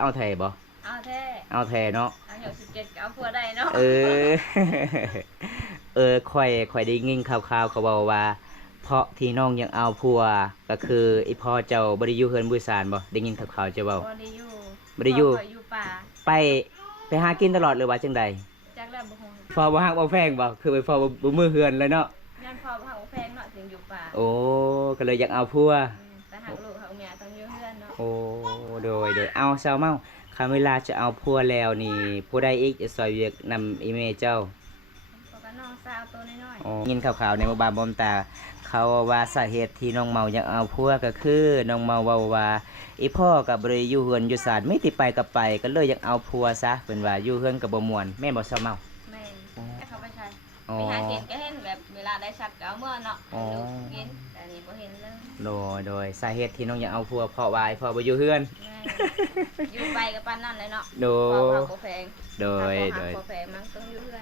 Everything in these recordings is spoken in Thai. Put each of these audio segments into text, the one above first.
เอาแทบ่เอาแท้เอาแทเนาะอายุ17ก็เอาผัวได้เนาะเออค่อยได้ยินข่าวๆเขาบอกว่าเพราะที่น้องยังเอาผัวก็คือไอ้พ่อเจ้าบ่ได้อยู่เฮือนบุษานบ่ได้ยินข่าวๆเจ้าเว้าบ่ได้อยู่บ่ได้อยู่พ่อยู่ป่าไปไปหากินตลอดหรือว่าจังใดจักแล้วบ่ฮู้พอบ่ฮักบ่แพงบ่คือไปพอบ่มือเฮือนเลยเนาะยันพ่อบ่ฮักบ่แพงเนาะถึงอยู่ป่าโอ้ก็เลยอยากเอาผัวแต่หักลูกหักเมียต้องอยู่เฮือนเนาะโอ้โดยเอาเซาเมาคันเวลาจะเอาผัวแล้วนี่ผู้ใดอีกจะซอยเวียกนำอีเมเจ้าเพราะว่าน้องสาวตัวน้อยๆยินข่าวๆในหมู่บ้านบ่มตาเขาว่าสาเหตุที่น้องเมาอยากเอาผัวก็คือน้องเมาเว้าว่าอีพ่อก็บ่ได้อยู่เฮือนอยู่ศาลไม่ติไปก็ไปก็เลยอยากเอาผัวซะเพิ่นว่าอยู่เฮือนก็บ่ม่วนแม่นบ่เซาเมา ๆแม่ให้เขาไปใช้ไปหากินก็เห็นแบบเวลาได้ชัดก็เอาเมื่อเนาะลูกกินแต่นี่บ่เห็นเลยโดยสาเหตุที่น้องอยากเอาผัวเพราะว่าพ่อบ่อยู่เฮือนแม่อยู่ไปกับปานนั้นเลยเนาะโดพ่อบ่แพงโดยพ่อแพงมันต้องอยู่เฮือ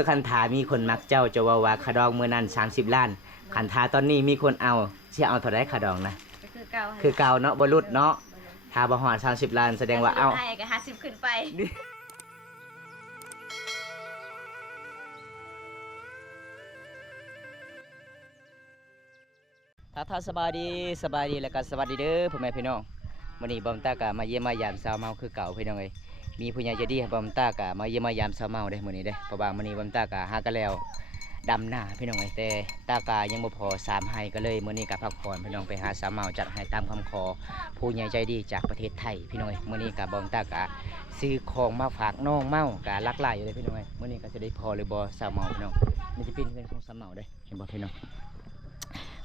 นคันถามีคนมักเจ้าจะว่าคาดองมื้อนั้น30 ล้านคันถาตอนนี้มีคนเอาสิเอาเท่าใดคาดองนะคือเก่าเนาะบ่หลุดเนาะถ้าบ่ฮอด30 ล้านแสดงว่าเอาให้ก็50ขึ้นไปถ้าสบายดีแล้วก็สวัสดีเด้อพ่อแม่พี่น้องมื้อนี้บอมตากะมาเยี่ยมมายามสาวเมาคือเก่าพี่น้องเอ้ยมีผู้ใหญ่ใจดีให้บอมตากะมาเยี่ยมมายามสาวเมาเด้มื้อนี้เด้เพราะว่ามื้อนี้บอมตากะหากันแล้วดำหน้าพี่น้องเอ้ยแต่ตากะยังบ่พอ3ไห้ก็เลยมื้อนี้ก็พักผ่อนพี่น้องไปหาสาวเมาจัดให้ตามคำขอผู้ใหญ่ใจดีจากประเทศไทยพี่น้องเอ้ยมื้อนี้ก็บอมตากะซื้อของมาฝากน้องเมากะหลากหลายอยู่เลยพี่น้องเอ้ยมื้อนี้ก็จะได้พอหรือบ่สาวเมาพี่น้องนี่จะเป็นเรื่องของสาวเมาเด้เห็นบ่พี่น้อง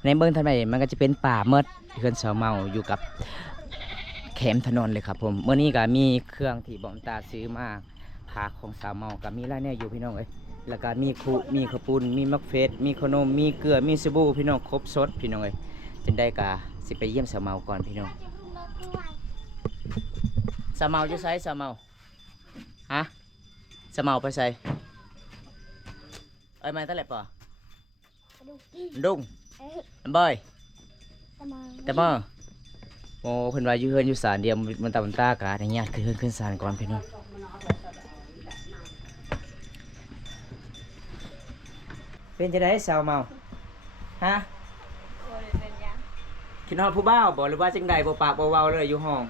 ในเมืองทางไหนมันก็จะเป็นป่าเมดเพื่อนสาวเมาอยู่กับแคมถนนเลยครับผมเมื่อนี้ก็มีเครื่องที่บอมตาซื้อมาพาของสาวเมากับมีหลายแนวอยู่พี่น้องเอ้ยแล้วก็มีคุมีข้าวปุ้นมีมักเฟสมีขนมมีเกลือมีสบู่พี่น้องครบสดพี่น้องเอ้ยจึงได้กะสิไปเยี่ยมสาวเมาก่อนพี่น้องสาวเมาจะใส่สาวเมาฮะสาวเมาไปใส่เอ้ยมาตั้งแต่ปอดุงบอยแต่บ่โอ้เพิ่นว่าอยู่เฮือนอยู่ศาลเดียวมันตาตากะได้ญาติขึ้นศาลก่อนพี่น้องเป็นจังได๋สาวเมาฮะคิดฮอดผู้บ่าวบ่หรือว่าจังได๋บ่ปากบ่เว้าเลยอยู่ห้อง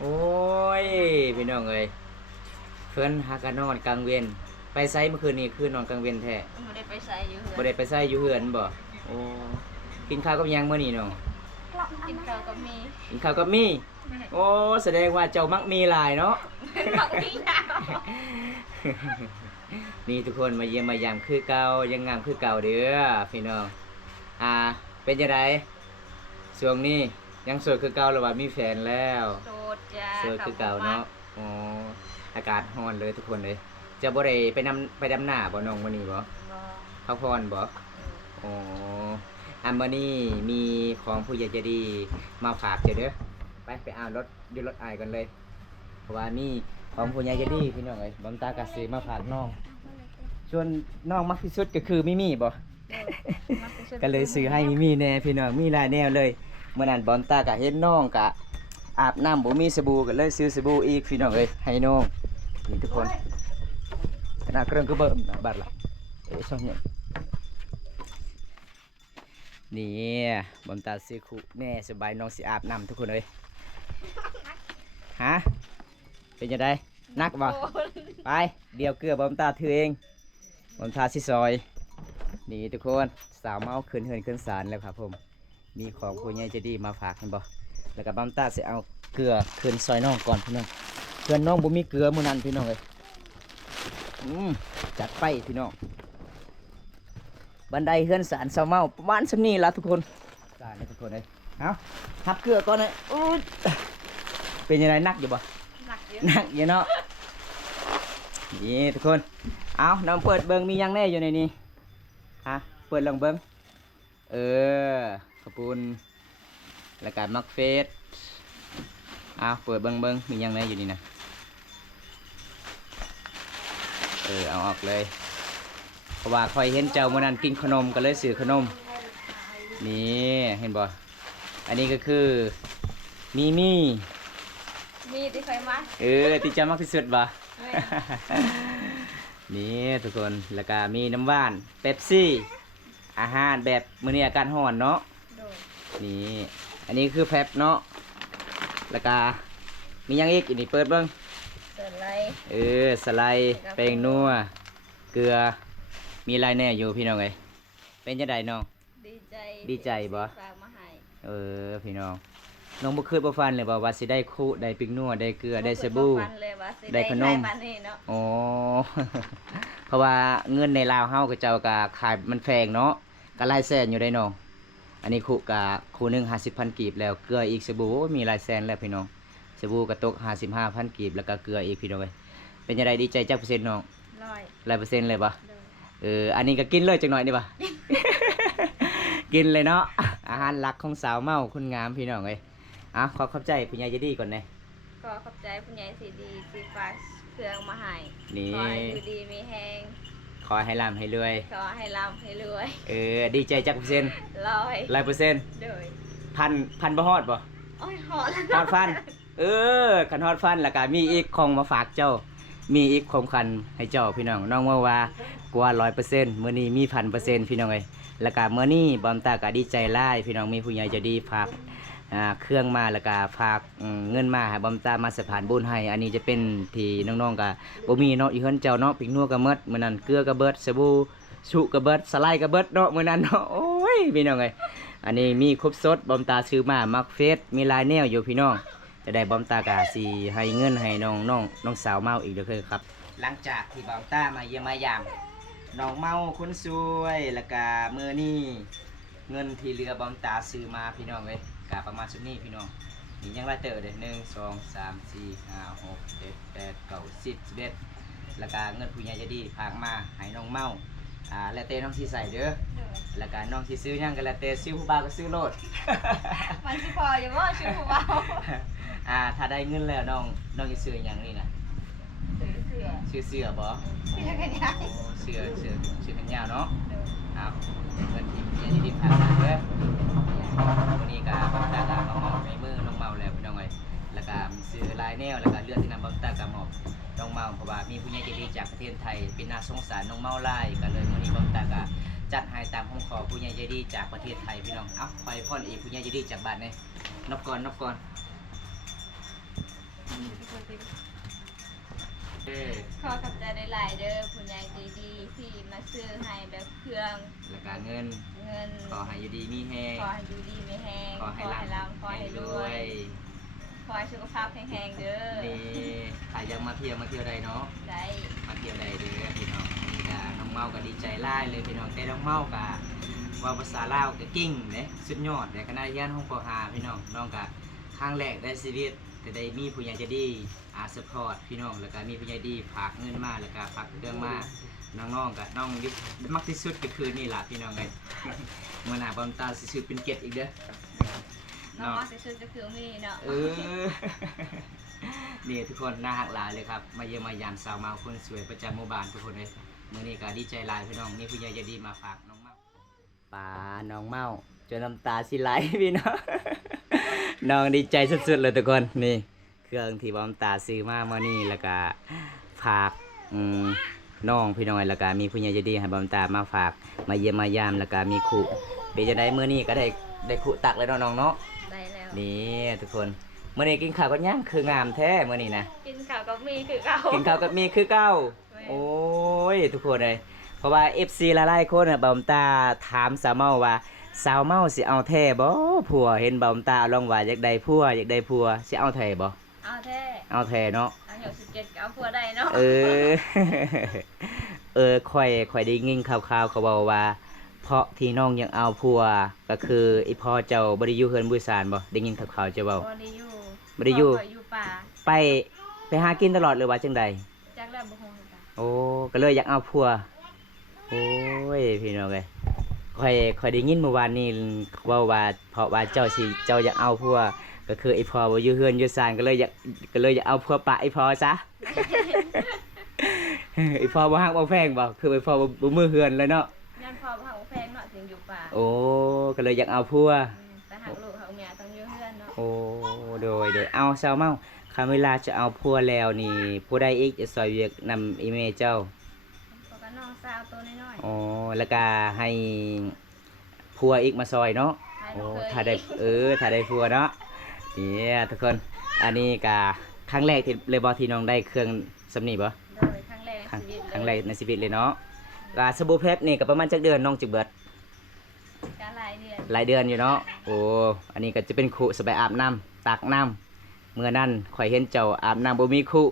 โอ้ยพี่น้องเอ้ยเพิ่นหากันนอนกลางเวรไปไสเมื่อคืนนี้คืนนอนกลางเวรแท้บ่ได้ไปใส่อยู่เฮือนบ่ได้ไปไสอยู่เฮือนบ่โอ้กินข้าวกับหยังมื้อนี้น้องกินข้าวก็มี กินข้าวกับมีโอ้แสดงว่าเจ้ามักมีหลายเนาะ มักมียาว นี่ทุกคนมาเยี่ยมมายามคือเก่ายังงามคือเก่าเด้อพี่น้องเป็นจังไดช่วงนี้ยังโสดคือเก่าหรือว่ามีแฟนแล้วโสดจ้าโสดคือเก่าเนาะอ๋ออากาศร้อนเลยทุกคนเลยจะบ่ได้ไปดำหน้าบ่น้องมื้อนี้บ่พักผ่อนบ่อ๋อมื้อนี้มีของผู้ใหญ่ใจดีมาฝากเจ้าเด้อไปเอารถอยู่รถอ้ายกันเลยเพราะว่ามีของผู้ใหญ่ใจดีพี่น้องเอ้ยบอมตากะซื้อมาฝากน้องส่วนน้องมักที่สุดก็คือมิมี่บ่ก็เลยซื้อให้มิมี่แน่พี่น้องมีหลายแนวเลยเมื่อนั้นบอมตากะเห็นน้องกะอาบน้ำบ่มีสบู่ก็เลยซื้อสบู่อีกพี่น้องเอ้ยให้น้องนี่ทุกคนขนาดเครื่องก็เบิ่มบัดล่ะซ่อนเนี่ยนี่บอมตาซื้อคุแน่สบายน้องสิอาบน้ำทุกคนเลยฮะเป็นยังไงนักบ่ไปเดี๋ยวเกลือบอมตาถือเองบอมตาสิซอยนี่ทุกคนสาวเมาขึ้นเฮือนขึ้นศาลแล้วครับผมมีของผู้ใหญ่ใจดีมาฝากกันบ่แล้วก็บอมตาสิเอาเกลือขึ้นซอยน้องก่อนพี่น้องเพื่อนน้องบ่มีเกลือมื้อนั้นพี่น้องเลยจัดไปพี่น้องบันไดเฮือนศาลสาวเมาประมาณสักนี้ละทุกคนศาลเลยทุกคนเลยเอาทับเกลือก่อนเลยเป็นยังไงนักอยู่บ่นักอยู่เนาะนี่ทุกคนเอาน้องเปิดเบิ้งมียังแน่อยู่ในนี้ฮะเปิดลองเบิ้งขอบคุณแล้วก็มักเฟสเอาเปิดเบิ้งมียังแน่อยู่นี่นะเอาออกเลยเพราะว่าคอยเห็นเจ้าเมื่อนั้นกินขนมก็เลยซื้อขนมนี่เห็นบ่อันนี้ก็คือมี มีที่เคยมา ที่เจ้ามักที่สุดบ่ แม่ นี่ทุกคนแล้วก็มีน้ำหวานเป๊ปซี่อาหารแบบมื้อนี้อากาศร้อนเนาะ โดย นี่อันนี้คือแฟบเนาะแล้วก็มีหยังอีกอันนี้เปิดเบิ่ง เสร็จไร สไลด์แป้งนัวเกลือมีลายแน่อยู่พี่น้องเอ้ยเป็นจังไดน้อง ดีใจ ดีใจบ่ ฝากมาให้ พี่น้องน้องบ่คืดบ่ฟันเลยว่าสิได้คุได้ปิ้งนัวได้เกลือได้สบู่ บ่ฟันเลยว่าสิ ได้ขนม ขายปานนี้เนาะ อ๋อ เพราะว่าเงินในลาวเฮาก็เจ้าก็ขายมันแพงเนาะก็หลายแสนอยู่ได้น้องอันนี้คู่ก็คู่หนึง50,000กีบแล้วเกลืออีกสบู่มีหลายแสนแล้วพี่น้องสบู่ก็ตก55,000กีบแล้วก็เกลืออีกพี่น้องเอ้ยเป็นจังไดดีใจจักเปอร์เซ็นต์น้อง 100%เลยบ่ โดย อันนี้ก็กินเลยจังหน่อยนี่ป่ะ กินเลยเนาะ อาหารหลักของสาวเมาคุณงามพี่น้องเอ้ยขอขอบใจผู้ใหญ่ใจะดีก่อนเลย ขอขอบใจผู้ใหญ่สีดีสีฟ้าเครื่องมาให้ นี่ ขอให้อยู่ดีมีแฮง ขอให้ร่ำให้รวย ขอให้ร่ำให้รวย ดีใจจักเปอร์เซ็นต์ 100 100% โดย พันบ่ฮอดบ่ โอ้ยหอด ฮอดฟัน คันฮอดฟันแล้วก็มีอีกของมาฝากเจ้า มีอีกของคันให้เจ้าพี่น้องน้องว่ากว่า100%มื้อนี้มี1,000%พี่น้องเอ้ยแล้วก็มื้อนี้บอมตาก็ดีใจหลายพี่น้องมีผู้ใหญ่ใจะดีฝากเครื่องมาแล้วก็ฝากเงินมาให้บอมตามาสะพานบุญให้ อันนี้จะเป็นที่น้องๆก็บ่มีเนาะอีเฮือนเจ้าเนาะปิกนัวก็หมดมื้อนั้นเกลือก็เบิดสบู่สุก็เบิดสไลด์ก็เบิดเนาะมื้อนั้นเนาะโอ้ยพี่น้องเอ้ยอันนี้มีครบสดบอมตาซื้อมามักเฟสมีหลายแนวอยู่พี่น้องจะได้บอมตากะสิให้เงินให้น้องสาวเมาอีกเด้อคือครับ หลังจากที่บอมตามาเยี่ยมมายามน้องเมาคนสวยแล้วก็มื้อนี้เงินที่เหลือบอมตาซื้อมาพี่น้องเอ้ยก็ประมาณสุดนี้พี่น้องนี่ยังหลายเติบเด้1 2 3 4 5 6 7 8 9 10 11แล้วก็เงินผู้ใหญ่ใจะดีฝากมาให้น้องเมาแล้วแต่น้องสิใส่เด้อแล้วก็น้องสิซื้อหยังก็แล้วแต่ซื้อผู้บ่าวก็ซื้อโลด มันสิพออยู่บ่ชื่อผู้เบา ถ้าได้เงินแล้วน้องจะซื้อหยังนี่นะ ซื้อเสื้อ ซื้อเสื้อบ่ เสื้อกันยาย เสื้อกันยาวเนาะเอาเงินที่ยังดีๆผ่านมาเด้อวันนี้ก็บังตาก็มามอบในมือน้องเมาแล้วพี่น้องเอ้ยแล้วก็ซื้อลายแนวแล้วก็เลือดที่นำบังตาก็มอบน้องเมาเพราะว่ามีผู้ใหญ่ใจดีจากประเทศไทยเป็นน่าสงสารน้องเมาหลายก็เลยมื้อนี้บังตาก็จัดให้ตามคำขอผู้ใหญ่ใจดีจากประเทศไทยพี่น้องเอาไปพ่อนอีกผู้ใหญ่ใจดีจากบ้านนี่นบก่อน ขอขอบใจหลายๆเด้อผู้ใหญ่ใจดีที่มาซื้อให้แบบเครื่อง แล้วก็เงิน ขอให้อยู่ดีมีแฮง ขอให้อยู่ดีมีแฮง ขอให้ ร่ำขอให้รวยขอให้สุขภาพแข็งๆเด้อ นี่ถ้ายังมาเที่ยวใดเนาะ ได้ มาเที่ยวใดเด้อพี่น้องนี่ก็น้องเมาก็ดีใจหลายเลยพี่น้องแต่น้องเมาก็ว่าภาษาลาวก็เก่งเด้สุดยอดแต่คณะเรียนห้องป .5 พี่น้องน้องก็ครั้งแรกได้ชีวิตแต่ได้มีผู้ใหญ่ใจดีซัพพอร์ตพี่น้องแล้วก็มีผู้ใหญ่ดีฝากเงินมาแล้วก็ฝากเครื่องมาน้องๆก็น้องดิมักที่สุดก็คือนี่ล่ะพี่น้องเอ้ย เมื่อหน้าบอมตาสิซื้อเป็นเก็ดอีกเด้อ น้องมาซื้อจะคือมีเนาะ นี่ทุกคนน่าหักหลายเลยครับมาเยี่ยมมายามสาวเมาคนสวยประจำหมู่บ้านทุกคนเลยมื้อนี้ก็ดีใจหลายพี่น้องนี่ผู้ใหญ่ใจดีมาฝากน้องเมาป่าน้องเมาจนน้ำตาสิไหลพี่น้อง น้องดีใจสุดๆเลยทุกคนนี่เครื่องที่บอมตาซื้อมาเมื่อนี้แล้วก็ฝากน้องพี่น้องแล้วก็มีผู้ใหญ่ใจดีให้บอมตามาฝากมาเยี่ยมมายามแล้วก็มีครูเป็นจะได้มื้อนี้ก็ได้ครูตักเลยเนาะน้องเนาะ ได้แล้ว นี่ทุกคนเมื่อนี้กินข้าวก็ย่างคืองามแท้เมื่อนี้นะ กินข้าวกับมีคือเก่า กินข้าวกับมีคือเก้า แม่ โอ้ยทุกคนเลยเพราะว่า FC หลายๆคนน่ะบอมตาถามสาวเมาว่าสาวเมาสิเอาแท้บ่ผัวเห็นบอมตาลองว่าอยากได้ผัวสิเอาแท้บ่ เอาแท้ เอาแท้เนาะ เอา67ก็เอาพัวได้เนาะ ค่อยได้ยินข่าวๆเขาบอกว่า เพราะที่น้องยังเอาผัวก็คือไอพ่อเจ้าบ่ได้อยู่เฮือนบุษานบ่ได้ยินข่าวๆเจ้าเว้า บ่ได้อยู่ บ่ได้อยู่ พ่อยู่ป่า ไปหากินตลอดเลยว่าจังใด จักแล้วบ่ฮู้จ้ะ โอ้ก็เลยอยากเอาผัวโอ้ยพี่น้องเอ้ยค่อยได้ยินเมื่อวานนี้เว่าเพราะว่าเจ้าอยากเอาผัวก็คือไอพ่อบ่อยู่เฮือนอยู่ศาลก็เลยอยากเอาผัวปะไอพ่อซะ ไอพ่อบ่ฮักบ่แพงบ่คือไอพ่อบ่มือเฮือนเลยเนาะ ย้อนพ่อบ่ฮักบ่แพงเนาะถึงอยู่ป่า โอ้ก็เลยอยากเอาผัว แต่หักลูกหักเมียต้องอยู่เฮือนเนาะ โอ้โดยเอาเซาเมาคันเวลาจะเอาพัวแล้วนี่ผู้ใดอีกจะซอยเวียกนำอีเมเจ้าแล้วก็น้องสาวตัวน้อยอ๋อแล้วก็ให้พัวอีกมาซอยเนาะๆให้ โอ้ ลูกเคย ถ้าได้ถ้าได้พัวเนาะเนี่ยทุกคนอันนี้ก็ครั้งแรกที่เลยบ่ที่น้องได้เครื่องสำนีบ่ โดยครั้งแรก ครั้ง ในชีวิต ครั้งแรกในชีวิตเลยเนาะก็สบู่เพชรนี่ก็ประมาณจักเดือนน้องจึกเบิด การหลายเดือน หลายเดือนอยู่เนาะโอ้อันนี้ก็จะเป็นคุสบายอาบน้ำตักน้ำเมื่อนั้นข่อยเห็นเจ้าอาบน้ำบ่มีคุ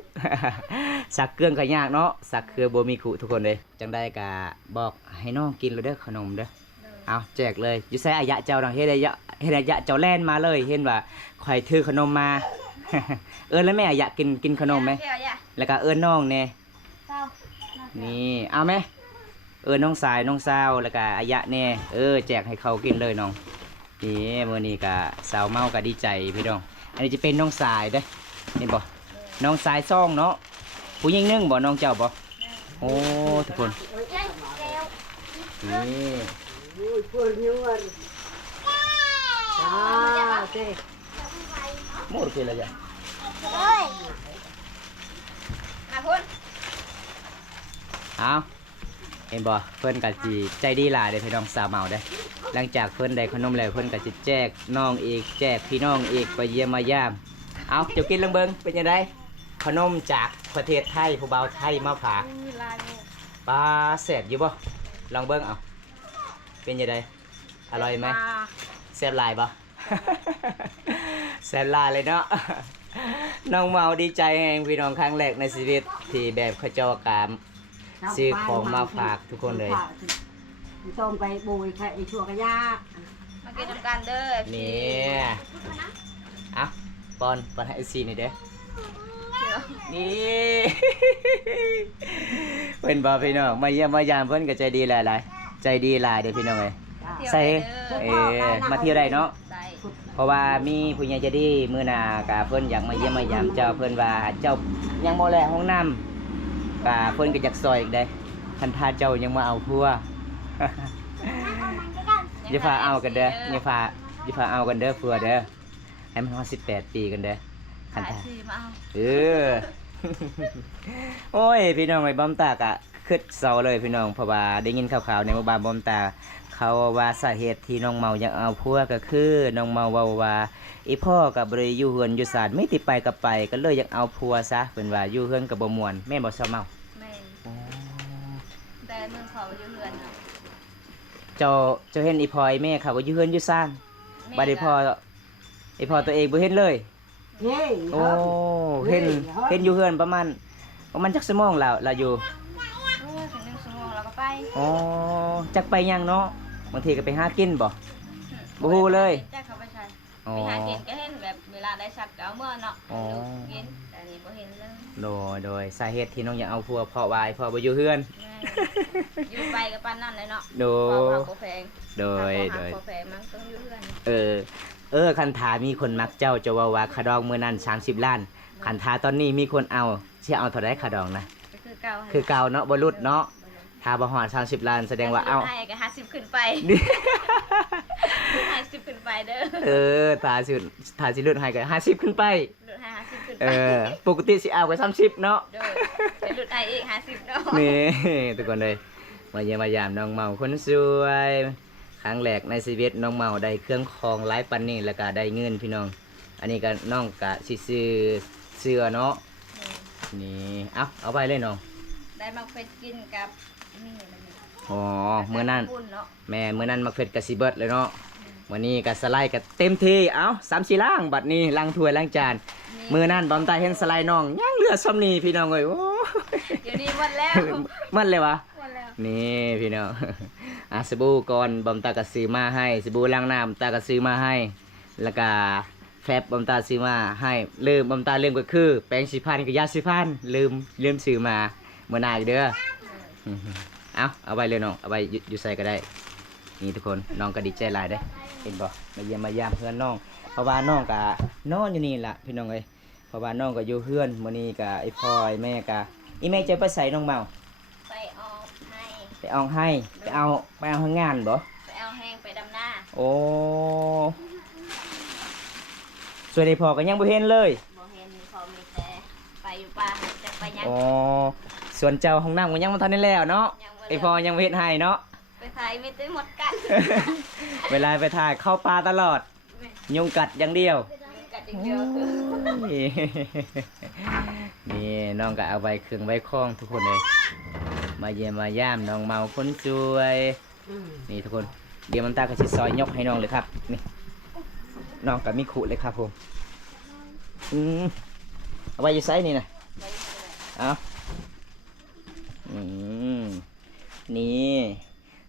สักเครื่องก็ยากเนาะสักเครือบ่มีคุทุกคนเลยจังได้ก็บอกให้น้องกินเลยเด้อขนมเด้อ โดย เอาแจกเลยอยู่ใส่อายะเจ้าดังเฮ็ดอายะเจ้าแล่นมาเลยเห็นว่าข่อยถือขนมมา เอิ้นแล้วแม่อายะกินขนมไหม เดี๋ยวอย่า แล้วก็เอิ้นน้องแน่ เศร้า นี่เอาไหมเอิ้นน้องสายน้องสาวแล้วก็อายะแน่แจกให้เขากินเลยน้องนี่มื้อนี้ก็สาวเมาก็ดีใจพี่น้องอันนี้จะเป็นน้องสายเด้อเห็นบ่น้องสายซ่องเนาะผู้หญิงหนึงบ่น้องเจ้าบ่โอ้ทุกคนนี่ Ui, por nyuar. Ah, teh. หมดคืออะไรจ้ะ มาพุ่น เอาเห็นบ่เพิ่นก็สิใจดีหลายเด้อพี่น้องสาวเมาเด้อหลังจากเพิ่นได้ขนมแล้วเพิ่นก็สิแจกน้องอีกแจกพี่น้องอีกไปเยี่ยมมายามเอาเจ้ากินลองเบิ่งเป็นจังไดขนมจากประเทศไทยผู้บ่าวไทยมาฝาก มีลายโม ปลาแซ่บอยู่บ่ลองเบิ่งเอาเป็นจังไดอร่อยไหมแซ่บหลายบ่ แซ่บหลายเลยเนาะ น้องเมาดีใจแฮงพี่น้องครั้งแรกในชีวิตที่แบบเขาเจ้ากาม ซื้อของมาฝากทุกคนเลย ต้มไปโบยไข่ชั่วกระยา มากินน้ำกันเด้อ นี่เอาปอนให้ซีนี่เด้อ เดี๋ยว นี่ เพิ่นบ่พี่น้องมาเยี่ยมมายามเพิ่นก็ใจดีหลายๆใจดีหลายเด้อพี่น้องเอ้ย เที่ยว ใส่ ได้เด้อ มาเที่ยวได้เนาะ ได้ เพราะว่ามีผู้ใหญ่ใจดีมื้อหน้าก็เพิ่นอยากมาเยี่ยมมายามเจ้าเพิ่นว่าเจ้ายังบ่แลห้องน้ำก็เพิ่นก็อยากซอยอีกเด้คันถ้าเจ้ายังมาเอาพัว อย่าพาเอากันเด้ออย่าพาเอากันเด้อเพื่อเด้อให้มันฮอด18 ปีกันเด้อคัน ขาย ท่า ชื่อมาเอา เออ โอ้ยพี่น้องไอ้บอมตากะคึดเศร้าเลยพี่น้องเพราะว่าได้ยินข่าวๆในหมู่บ้านบอมตาเขาว่าสาเหตุที่น้องเมาอยากเอาผัวก็คือน้องเมาเว้าว่าอีพ่อก็บ่ได้อยู่เฮือนอยู่ศาลไม่ติไปก็ไปก็เลยอยากเอาผัวซะเพิ่นว่าอยู่เฮือนก็บ่ม่วนแม่นบ่เศร้าเมา แม่แต่เมืองเขาอยู่เรือนน่ะ เจ้าเห็นอีพ่อไอ้แม่เขาก็อยู่เฮือนอยู่ศาล แม่ บัดนี้พ่อตัวเองบ่เห็นเลย เฮ้ โอ้เห็นอยู่เฮือนประมาณจักชั่วโมงแล้วล่ะอยู่ โอ้ยถึง1 ชั่วโมงแล้วก็ไป อ๋อจักไปยังเนาะบางทีก็ไปหากินบ่ บ่ฮู้เลย แจ้งเขาไปใช้ อ๋อ ไปหากินก็เห็นแบบเวลาได้ชัดก็เอาเมื่อเนาะ อ๋อ ลูกกินแต่นี่บ่เห็นเลย โดยสาเหตุที่น้องอยากเอาผัวเพราะว่าไอ้พ่อบ่อยู่เฮือน แม่อยู่ไปกับปานนั่นเลยเนาะ โด พอย บ่แพง โดย ถ้าบ่แพงมันต้องอยู่เรือน คันถามีคนมักเจ้าจะว่าคาดองมื้อนั้น30 ล้านคันถาตอนนี้มีคนเอาสิเอาเท่าใดคาดองนะ ก็คือเก่า คือเก่าเนาะบ่รุดเนาะถ้าบ่ฮอด30 ล้านแสดงว่าเอา ให้ก็50ขึ้นไป นี่ 50ขึ้นไปเด้อ ถ้าสิรุดให้ก็50ขึ้นไป ลดให้50ขึ้นไป ปกติสิเอาก็30เนาะ เด้อไปลดให้อีก50เนาะ นี่ทุกคนเลยมาเยี่ยมมายามน้องเมาคนสวยครั้งแรกในชีวิตน้องเมาได้เครื่องคองหลายปันนี่แล้วก็ได้เงินพี่น้อง อันนี้ก็น้องกะสิซื้อเสื้อเนาะนี่เอาไปเลยน้อง ได้มาเป็ดกินกับนี่มันนี่ อ๋อมื้อนั้น บุญเนาะ แม่มื้อนั้นมาเผ็ดกะสิเบิดเลยเนาะมื้อนี้กะสไลด์กะเต็มที่3-4ล้างบัดนี้ล้างถ้วยล้างจานมื้อนั้นบอมตาเห็นสไลด์น้องยังเหลือซ้ำนี้พี่น้องเอ้ยโอ้ย เดี๋ยวนี้หมดแล้ว มันเลยวะ หมดแล้ว นี่พี่น้อง สบู่ก่อนบอมตากระซื้อมาให้สบู่ล้างน้ำตากระซื้อมาให้ แล้วก็แฟบบอมตาซื้อมาให้ลืมบอมตาลืมก็คือแปรงสีฟันกับยาสีฟันลืมซื้อมาเมื่อหนาอีกเด้อเอาไปเลยน้องเอาไปอยู่ใส่ก็ได้นี่ทุกคนน้องก็ดีใจหลายได้อเห็นบ่มาเยี่ยมมายามเพื่อนน้องเพราะว่าน้องก็นอนอยู่นี่ล่ะพี่น้องเอ้ยเพราะว่าน้องก็อยู่เพื่อนมื้อนี้ก็ไอ้พ่อไอ้แม่ก็อีแม่จะไปใส่น้องเมา ไปออกให้ ไปเอาทางงานบ่ ไปเอาแห้งไปดำหน้า โอ้ ส่วนไอ้พ่อก็ยังบ่เห็นเลย บ่เห็นพอมีแต่ไปอยู่ป่าจะไปยัง อ๋อส่วนเจ้าห้องน้ำก็ยังบ่ทันได้แล้วเนาะ ยังบ่ ไอ้พ่อยังบ่เฮ็ดให้เนาะ ไปถ่ายมีแต่หมดกัน เวลาไปถ่ายเข้าป่าตลอดยุงกัดอย่างเดียว กัดอย่างเดียวคือ นี่น้องก็เอาใบเครื่องใบคล้องทุกคนเลยมาเยี่ยมมาย่ามน้องเมาคนสวยนี่ทุกคนเดี๋ยวมันตาก็สิซอยยกให้น้องเลยครับนี่น้องกับมิคุเลยครับผมเอาไว้อยู่ไซนี่นะเอานี่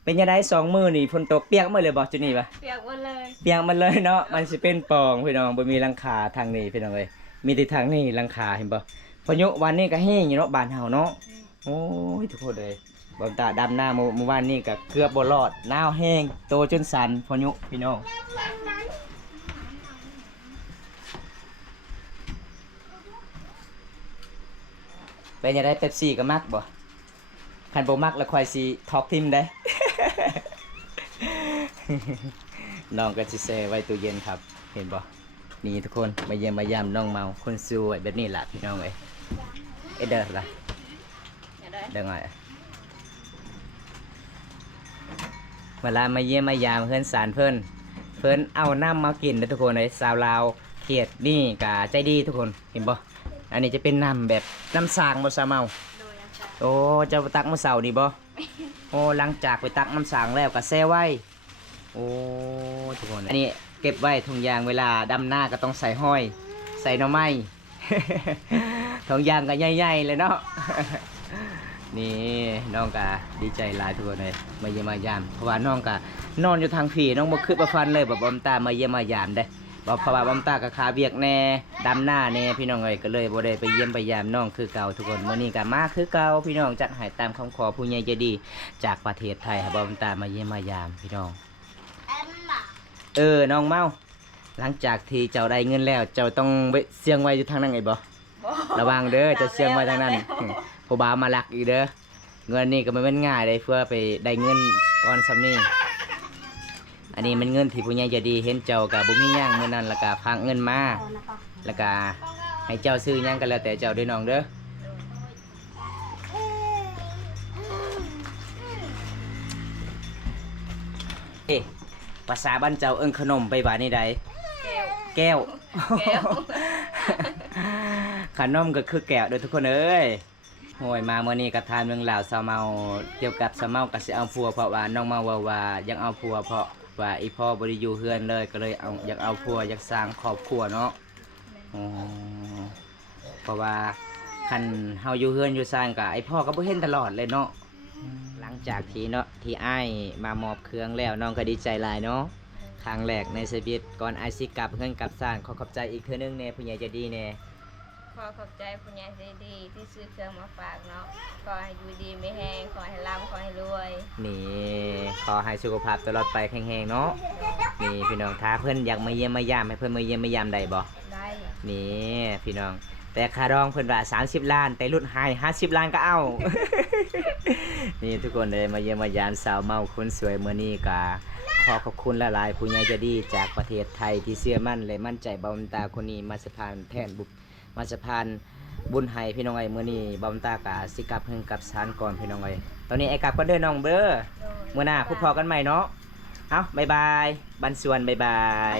เป็นยังไง2 มือนี่ฝนตกเปียกหมดเลยบอกจุนี่ปะ เปียกหมดเลย เปียกมันเลยเนาะมันสิเป็นปองพี่น้องบ่มีหลังคาทางนี้พี่น้องเลยมีแต่ทางนี้หลังคาเห็นบ่พายุวันนี้ก็แห้งอยู่เนาะบ้านเฮาเนาะโอ้ยทุกคนเลยบอมตาดำหน้าเมื่อวานนี้ก็เกือบบ่รอดหนาวแห้งโตจนสั่นพายุพี่น้องเป็นยังไงเป๊ปซี่ก็มักบ่คันบ่มักแล้วค่อยสิทอกทิมได้ น้องก็สิแช่ไว้ตู้เย็นครับเห็นบ่นี่ทุกคนมาเยี่ยมมายามน้องเมาคนสวยแบบนี้ล่ะพี่น้องเอ้ยเด้อล่ะ อย่าได้ เด้อหน่อยเวลามาเยี่ยมมายามเพื่อนสารเพิ่นเอาน้ำมากินเด้อทุกคนเอ้ยสาวลาวเขตนี่ก็ใจดีทุกคนเห็นบ่อันนี้จะเป็นน้ำแบบน้ำสางบ่ซาเมา โดยน้ำตา โอ้เจ้าไปตักมื้อเช้านี่บ่โอ้หลังจากไปตักน้ำสางแล้วก็แช่ไว้โอ้ทุกคนอันนี้เก็บไว้ถุงยางเวลาดำหน้าก็ต้องใส่ห้อยใส่หน่อไม้ ถุงยางก็ใหญ่ๆเลยเนาะ นี่น้องก็ดีใจหลายทุกคนเลยมาเยี่ยมมายามเพราะว่าน้องก็นอนอยู่ทางผีน้องบ่คือประฟันเลยแบบบอมตามาเยี่ยมมายามได้บอกเพราะว่าบอมตาก็ขาเบียกแน่ดำหน้าแน่พี่น้องเอ้ยก็เลยบ่ได้ไปเยี่ยมไปยามน้องคือเก่าทุกคนมื้อนี้ก็มาคือเก่าพี่น้องจัดให้ตามคำขอผู้ใหญ่ใจดีจากประเทศไทยให้บอมตามาเยี่ยมมายามพี่น้องน้องเมาหลังจากที่เจ้าได้เงินแล้ว เจ้าต้องไปเสียงไว้อยู่ทางนั้นไงบ่ ระวังเด้อจะเสียงไว้ทางนั้นผู้บ่าวมาลักอีกเด้อเงินนี่ก็ไม่เป็นง่ายเลยเพื่อไปได้เงินก้อนซ้ำนี่อันนี้มันเงินที่ผู้ใหญ่ใจดีเห็นเจ้ากับบุมีหย่างเมื่อนั้นแล้วก็พากเงินมาแล้วก็ให้เจ้าซื้อหย่างกันแล้วแต่เจ้าด้วยน้องเด้อภาษาบ้านเจ้าเอิ้นขนมไปบ้านนี่ใด แก้ว แก้ว แก้ว ขนมก็คือแก้วเด้อทุกคนเอ้ยโหยมาเมื่อนี้กระทานเมืองลาวสาวเมาเกี่ยวกับสาวเมาก็สิเอาผัวเพราะว่าน้องเมาว่ายังเอาผัวเพราะว่าอีพ่อบ่ได้อยู่เฮือนเลยก็เลยเอาอยากเอาผัวอยากสร้างครอบครัวเนาะอ๋อเพราะว่าคันเฮาอยู่เฮือนอยู่สร้างก็ไอพ่อก็บ่เห็นตลอดเลยเนาะหลังจากที่เนาะที่อ้ายมามอบเครื่องแล้วน้องก็ดีใจหลายเนาะครั้งแรกในชีวิตก่อนอ้ายสิกลับเฮือนกลับสร้างขอขอบใจอีกเทื่อนึงแน่ผู้ใหญ่ใจดีแน่ ขอขอบใจผู้ใหญ่ใจดีที่ซื้อเครื่องมาฝากเนาะขอให้อยู่ดีไม่แห้งขอให้ร่ำขอให้รวย นี่ขอให้สุขภาพตลอดไปแข็งแรงเนาะนี่พี่น้องถ้าเพื่อนอยากมาเยี่ยมมายามให้เพื่อนมาเยี่ยมมายามใดบ่ ได้ นี่พี่น้องแต่ค่ารองเพื่อนว่า30 ล้านแต่รุ่นไฮ50 ล้านก็เอา นี่ทุกคนเลยมาเยี่ยมมายามสาวเมาคนสวยเมื่อนี้ก็ขอขอบคุณหลายๆผู้ใหญ่ใจดีจากประเทศไทยที่เชื่อมั่นและมั่นใจบอมตาคนนี้มาสะพานแทนบุมาสะพานบุญไห้พี่น้องไอ้เมื่อนี้บอมตากะสิกลับเพิ่งกลับสานก่อนพี่น้องไอ้ตอนนี้ไอ้กลับก็เดินน้องเบ้อเมื่อหน้าพบพอกันใหม่เนาะเอาบายบายบันส่วนบายบาย